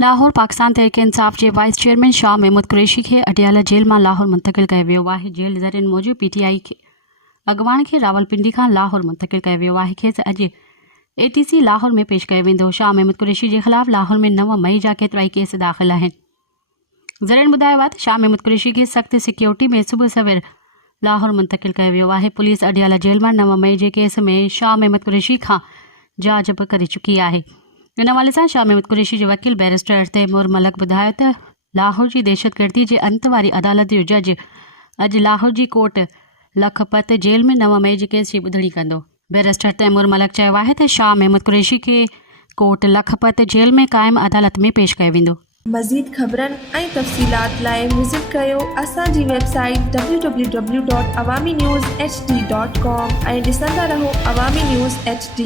लाहौर पाकिस्तान तहरीक इंसाफ़ के vice chairman Shah महमूद कुरैशी के अडियाला जेल में लाहौर मुंतकिल कयो वियो आहे। जेल ज़रियनि मौजूद PTI के अॻवान के रावलपिंडी खां लाहौर मुंतकिल कयो वियो आहे। खेसि अॼु ATC लाहौर में पेश कयो वेंदो। शाह महमूद कुरैशी के ख़िलाफ़ लाहौर में 9 मई जा केतिराई केस दाख़िल आहिनि। ज़रियनि ॿुधायो आहे त शाह महमूद कुरैशी के सख़्त सिक्योरिटी में सुबुह सवेर लाहौर मुंतकिल कयो वियो आहे। पुलिस अडियाला जेल में 9 मई के केस में शाह महमूद कुरैशी खां जांच बि करे चुकी आहे। इन हवाले सां शाह महमूद कुरैशी के वकील बैरिस्टर तैमूर मलक ॿुधायो त लाहौर की दहशतगर्दी के अंत वारी अदालत जो जज अॼु लाहौर की कोर्ट लखपत जेल में 9 मई के केस की ॿुधणी कंदो। बैरिस्टर तैमूर मलक चयो आहे त शाह महमूद कुरैशी के कोर्ट लखपत जेल में क़ाइम अदालत में पेश कयो वेंदो। मज़ीद ख़बरन ऐं तफ़सीलात लाइ विज़िट कयो असांजी वेबसाइट www.awamiNewsHD.com ऐं ॾिसंदा रहो अवामी न्यूज़ HD।